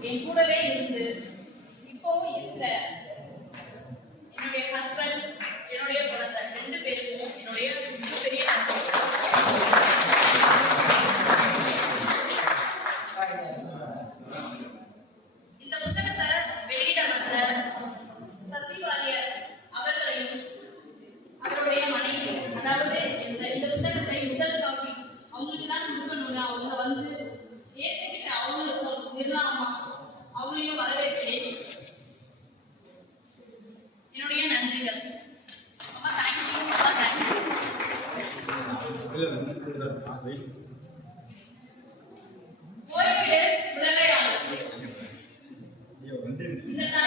என் கூடவே இருந்து இப்பவும் இருக்கிற என்னுடைய ஹஸ்பண்ட் இந்த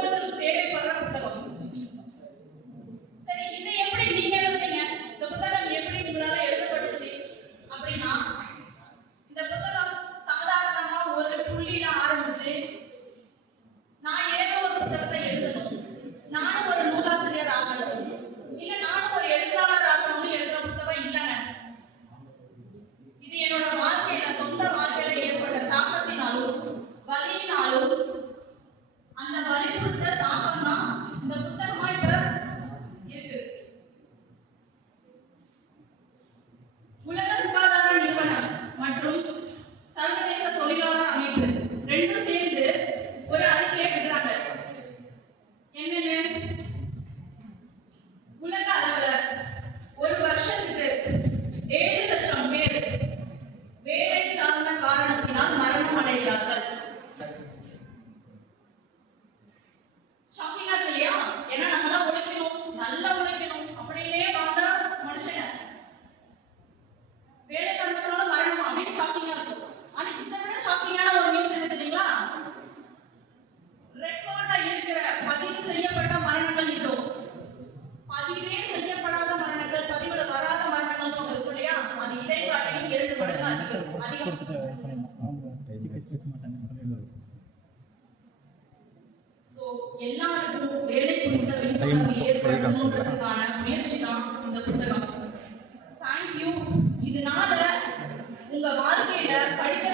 por outro tempo, ela எல்லாருக்கும் வேலை குறித்த விழிப்புணர்வு முயற்சி தான் இந்த புத்தகம். தேங்க்யூ இதனால உங்க வாழ்க்கையில படிக்க